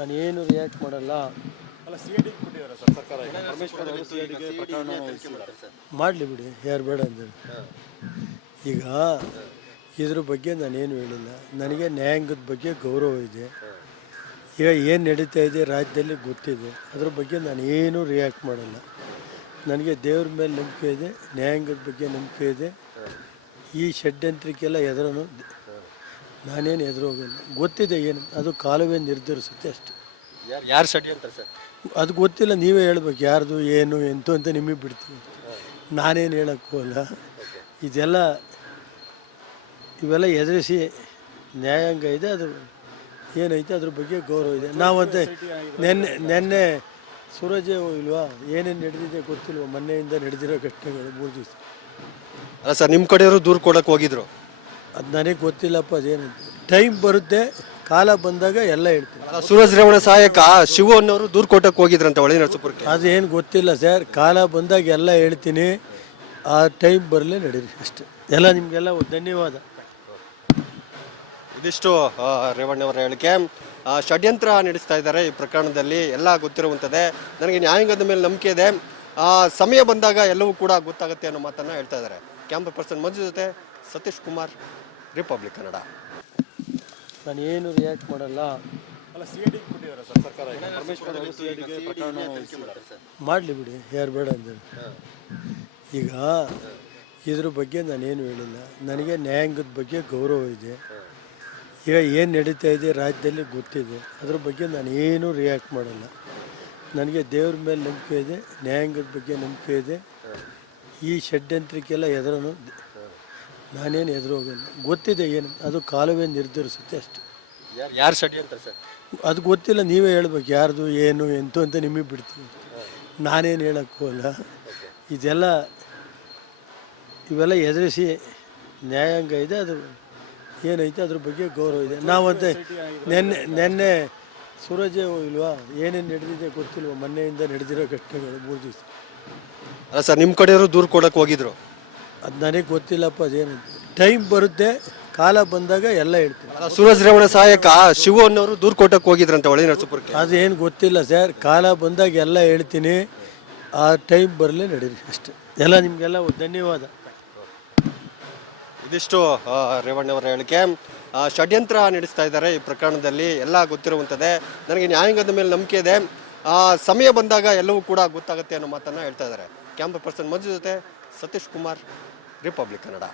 ನಾನು ಏನು ರಿಯಾಕ್ಟ್ ಮಾಡಲ್ಲ ಮಾಡಲಿ ಬಿಡಿ ಯಾರು ಬೇಡ ಅಂದೇಳಿ ಈಗ ಇದ್ರ ಬಗ್ಗೆ ನಾನೇನು ಹೇಳಿಲ್ಲ. ನನಗೆ ನ್ಯಾಯಾಂಗದ ಬಗ್ಗೆ ಗೌರವ ಇದೆ. ಈಗ ಏನು ನಡೀತಾ ಇದೆ ರಾಜ್ಯದಲ್ಲಿ ಗೊತ್ತಿದೆ. ಅದ್ರ ಬಗ್ಗೆ ನಾನು ಏನೂ ರಿಯಾಕ್ಟ್ ಮಾಡಲ್ಲ. ನನಗೆ ದೇವ್ರ ಮೇಲೆ ನಂಬಿಕೆ ಇದೆ ನ್ಯಾಯಾಂಗದ ಬಗ್ಗೆ ನಂಬಿಕೆ ಇದೆ. ಈ ಷಡ್ಯಂತ್ರಕ್ಕೆಲ್ಲ ಎದುರನು ನಾನೇನು ಎದುರೋಗಲ್ಲ. ಗೊತ್ತಿದೆ ಏನು ಅದು ಕಾಲುವೆ ನಿರ್ಧರಿಸುತ್ತೆ ಅಷ್ಟೆ. ಯಾರು ಷಡ್ಯಂತ್ರ ಸರ್? ಅದು ಗೊತ್ತಿಲ್ಲ ನೀವೇ ಹೇಳ್ಬೇಕು ಯಾರ್ದು ಏನು ಎಂತು ಅಂತ ನಿಮಗೆ ಬಿಡ್ತೀವಿ. ನಾನೇನು ಹೇಳೋಕ್ಕೋಲ್ಲ ಇದೆಲ್ಲ ಇವೆಲ್ಲ ಎದುರಿಸಿ ನ್ಯಾಯಾಂಗ ಇದೆ ಅದು ಏನೈತೆ ಅದ್ರ ಬಗ್ಗೆ ಗೌರವ ಇದೆ. ನಾವಂತೆ ನೆನ್ನೆ ನೆನ್ನೆ ಸೂರಜೇ ಇಲ್ವಾ ಏನೇನು ನಡೆದಿದೆ ಗೊತ್ತಿಲ್ವ ಮೊನ್ನೆಯಿಂದ ನಡೆದಿರೋ ಘಟನೆಗಳು ಮೂರು ದಿವಸ. ಅಲ್ಲ ಸರ್ ನಿಮ್ಮ ಕಡೆಯವರು ದೂರು ಕೊಡೋಕೆ ಹೋಗಿದ್ರು. ಅದು ನನಗೆ ಗೊತ್ತಿಲ್ಲಪ್ಪ ಅದೇನಂತ ಟೈಮ್ ಬರುತ್ತೆ ಕಾಲ ಬಂದಾಗ ಎಲ್ಲ ಹೇಳ್ತೀನಿ. ಅಲ್ಲ ಸೂರಜ್ ರೇವಣ ಸಹಾಯಕ ಶಿವ ಅನ್ನೋರು ದೂರ್ ಕೊಟ್ಟಕ್ಕೆ ಹೋಗಿದ್ರಂತ ಒಳ್ಳೆ ನರಸೀಪುರಕ್ಕೆ. ಅದೇನು ಗೊತ್ತಿಲ್ಲ ಸರ್ ಕಾಲ ಬಂದಾಗ ಎಲ್ಲ ಹೇಳ್ತೀನಿ. ಆ ಟೈಮ್ ಬರಲೇ ನಡೀರಿ ಅಷ್ಟೇ. ಎಲ್ಲ ನಿಮಗೆಲ್ಲ ಧನ್ಯವಾದ. ಇದಿಷ್ಟು ಆ, ರೇವಣ್ಣವರ ಹೇಳಿಕೆ. ಆ, ಷಡ್ಯಂತ್ರ ನಡೆಸ್ತಾ ಇದ್ದಾರೆ ಈ ಪ್ರಕರಣದಲ್ಲಿ ಎಲ್ಲ ಗೊತ್ತಿರುವಂಥದ್ದೇ. ನನಗೆ ನ್ಯಾಯಾಂಗದ ಮೇಲೆ ನಂಬಿಕೆ ಇದೆ. ಆ, ಸಮಯ ಬಂದಾಗ ಎಲ್ಲವೂ ಕೂಡ ಗೊತ್ತಾಗುತ್ತೆ ಅನ್ನೋ ಮಾತನ್ನ ಹೇಳ್ತಾ ಇದ್ದಾರೆ. ಕ್ಯಾಂಪ್ ಪರ್ಸನ್ ಮಂಜು ಜೊತೆ ಸತೀಶ್ ಕುಮಾರ್ ರಿಪಬ್ಲಿಕ್ ಕನ್ನಡ ನಾನು ಏನು ರಿಯಾಕ್ಟ್ ಮಾಡಲ್ಲ. ಮಾಡಲಿ ಬಿಡಿ ಯಾರು ಬೇಡ ಅಂತೇಳಿ ಈಗ ಇದ್ರ ಬಗ್ಗೆ ನಾನೇನು ಹೇಳಿಲ್ಲ. ನನಗೆ ನ್ಯಾಯಾಂಗದ ಬಗ್ಗೆ ಗೌರವ ಇದೆ. ಈಗ ಏನು ನಡೀತಾ ಇದೆ ರಾಜ್ಯದಲ್ಲಿ ಗೊತ್ತಿದೆ. ಅದ್ರ ಬಗ್ಗೆ ನಾನು ಏನೂ ರಿಯಾಕ್ಟ್ ಮಾಡಲ್ಲ. ನನಗೆ ದೇವ್ರ ಮೇಲೆ ನಂಬಿಕೆ ಇದೆ ನ್ಯಾಯಾಂಗದ ಬಗ್ಗೆ ನಂಬಿಕೆ ಇದೆ. ಈ ಷಡ್ಯಂತ್ರಕ್ಕೆಲ್ಲ ಎದುರನು ನಾನೇನು ಎದುರೋಗಲ್ಲ. ಗೊತ್ತಿದೆ ಏನು ಅದು ಕಾಲುವೆ ನಿರ್ಧರಿಸುತ್ತೆ ಅಷ್ಟೆ. ಯಾರು ಸಡಿ ಅಂತ ಸರ್? ಅದು ಗೊತ್ತಿಲ್ಲ ನೀವೇ ಹೇಳ್ಬೇಕು ಯಾರ್ದು ಏನು ಎಂತು ಅಂತ ನಿಮಗೆ ಬಿಡ್ತೀವಿ ನಾನೇನು ಹೇಳೋಕ್ಕೋಲ್ಲ ಇದೆಲ್ಲ ಇವೆಲ್ಲ ಎದುರಿಸಿ ನ್ಯಾಯಾಂಗ ಇದೆ ಅದು ಏನೈತೆ ಅದ್ರ ಬಗ್ಗೆ ಗೌರವ ಇದೆ. ನಾವಂತೆ ನೆನ್ನೆ ನೆನ್ನೆ ಸೂರಜೇ ಇಲ್ವಾ ಏನೇನು ನಡೆದಿದೆ ಗೊತ್ತಿಲ್ವ? ಮೊನ್ನೆಯಿಂದ ನಡೆದಿರೋ ಘಟನೆಗಳು ಮೂರು ದಿವಸ. ಅಲ್ಲ ಸರ್ ನಿಮ್ಮ ಕಡೆಯವರು ದೂರು ಕೊಡೋಕೆ ಹೋಗಿದ್ರು. ಅದು ನನಗೆ ಗೊತ್ತಿಲ್ಲಪ್ಪ ಅದೇನಂತ ಟೈಮ್ ಬರುತ್ತೆ ಕಾಲ ಬಂದಾಗ ಎಲ್ಲ ಹೇಳ್ತೀನಿ. ಅಲ್ಲ ಸೂರಜ್ ರೇವಣ ಸಹಾಯಕ ಶಿವ ಅನ್ನೋರು ದೂರ್ ಕೋಟಕ್ಕೆ ಹೋಗಿದ್ರಂತೆ ಒಳ್ಳೆ ನರಸೀಪುರಕ್ಕೆ. ಅದೇನು ಗೊತ್ತಿಲ್ಲ ಸರ್ ಕಾಲ ಬಂದಾಗ ಎಲ್ಲ ಹೇಳ್ತೀನಿ. ಆ ಟೈಮ್ ಬರಲೇ ನಡೀರಿ ಅಷ್ಟೇ. ಎಲ್ಲ ನಿಮಗೆಲ್ಲ ಧನ್ಯವಾದ. ಇದಿಷ್ಟು ಆ, ರೇವಣ್ಣವರ ಹೇಳಿಕೆ. ಆ, ಷಡ್ಯಂತ್ರ ನಡೆಸ್ತಾ ಇದ್ದಾರೆ ಈ ಪ್ರಕರಣದಲ್ಲಿ ಎಲ್ಲ ಗೊತ್ತಿರುವಂಥದ್ದೇ ನನಗೆ ನ್ಯಾಯಾಂಗದ ಮೇಲೆ ನಂಬಿಕೆ ಇದೆ. ಆ, ಸಮಯ ಬಂದಾಗ ಎಲ್ಲವೂ ಕೂಡ ಗೊತ್ತಾಗುತ್ತೆ ಅನ್ನೋ ಮಾತನ್ನ ಹೇಳ್ತಾ ಇದ್ದಾರೆ. ಕ್ಯಾಮ್ರಾ ಪರ್ಸನ್ ಮಂಜು ಜೊತೆ ಸತೀಶ್ ಕುಮಾರ್ ರಿಪಬ್ಲಿಕ್ ಕನ್ನಡ.